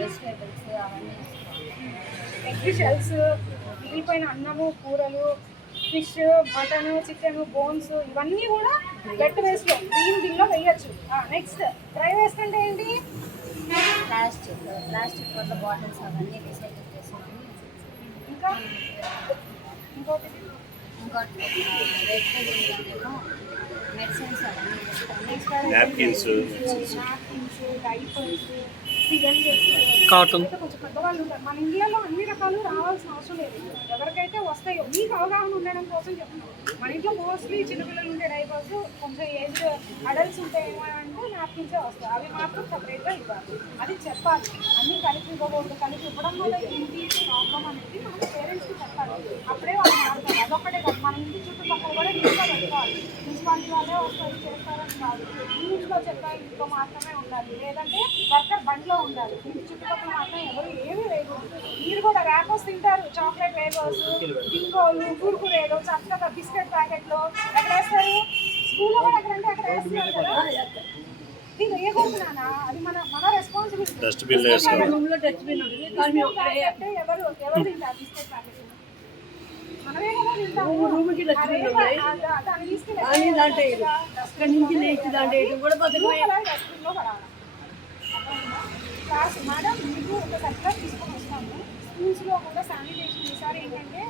Vegetables అవన్నీ egg shells, మిగిలిపోయిన అన్నము, కూరలు, ఫిష్, మటన్, చికెన్, బోన్స్ ఇవన్నీ కూడా వెట్ వేస్ట్లో గ్రీన్ బిల్లో వేయచ్చు. నెక్స్ట్ డ్రై వేస్ట్ అంటే ఏంటి? ప్లాస్టిక్ వల్ల బాటిల్స్ అవన్నీ రీసైకిల్ చేసాము. ఇంకా ఇంకోటి వెజిటేబుల్స్లో మెడిసిన్స్ అవన్నీ వేస్తాము. Napkins, diapers, syringes. కాటన్. కొంచెం పెద్దవాళ్ళు ఉంటారు మన ఇండియాలో, అన్ని రకాలు రావాల్సిన అవసరం లేదు. ఎవరికైతే వస్తాయో మీకు అవగాహన ఉండడం కోసం చెప్తున్నాను. మన ఇంట్లో మోస్ట్లీ చిన్నపిల్లలు ఉంటే డైపర్స్, కొంచెం ఏజ్ అడల్ట్స్ ఉంటే ఏమంటే నాప్కిన్సే వస్తాయి. అవి మాత్రం సపరేట్గా ఇవ్వాలి. అది చెప్పాలి. అన్నీ కలిపి ఇవ్వకూడదు. కలిపి ఇవ్వడం వల్ల ఏంటి ప్రాబ్లం అనేది మనం పేరెంట్స్కి చెప్పాలి. అప్పుడే వాళ్ళు మారుతారు. అదొక్కటే కాదు, మన ఇంటి చుట్టుపక్కల కూడా నీట్గా పెట్టుకోవాలి. మున్సిపాలిటీ వాళ్ళే వస్తారు చేస్తారని కాదు. ఇంట్లో చెప్పే ఇంట్లో మాత్రమే ఉండాలి. లేదంటే వర్కర్ బండ్లో ఉండాలి. ఇంటి చుట్టుపక్కల మాత్రం ఎవరు ఏమీ వేయకూడదు. మీరు కూడా ర్యాపర్స్ తింటారు, చాక్లెట్ వేపర్స్, టింగోలు, కుర్కురేలు, చక్కగా బిస్కెట్ ప్యాకెట్లు ఎక్కడ వేస్తారు? స్కూల్లో కూడా ఎక్కడంటే అక్కడ వేస్తున్నారు కదా. ఇది వేయకూడదు నాన్న, అది మన మన రెస్పాన్సిబిలిటీ. డస్ట్బిన్ ఎవరు ఎవరు తింటారు బిస్కెట్ ప్యాకెట్? మనమే కదా తింటాము. దాన్ని తీసుకెళ్ళి డస్ట్బిన్లో పడాలి. క్లాస్ మేడం మీకు ఒక సర్టిఫికేట్ తీసుకొని వస్తాము. స్కూల్స్లో కూడా శానిటేషన్ ఈసారి ఏంటంటే